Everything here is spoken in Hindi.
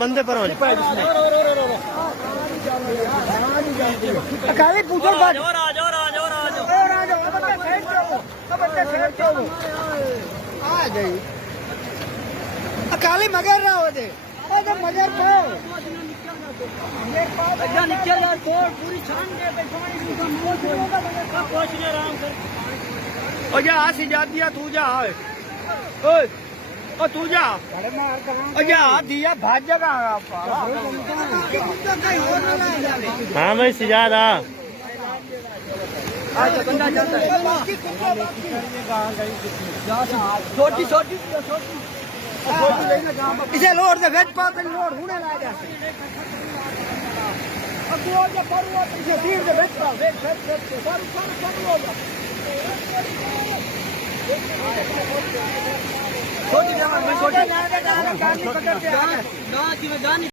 बंदे पर हो काली पूछो बात आ गई काली मगर रहा हो दे मगर निकल यार पूरी छान ओ जा सी जा दिया तू जा ओए ओ तू जा जा दिया भाग जगह हाँ भाई सिजाद आ बंदा जाता है छोटी छोटी इसे लोड दे वेट पाते लोड होने लगा अब वो जो पड़वा इसे तीर दे वेट पा वेट सब लोग छोटी जगह में छोटी ना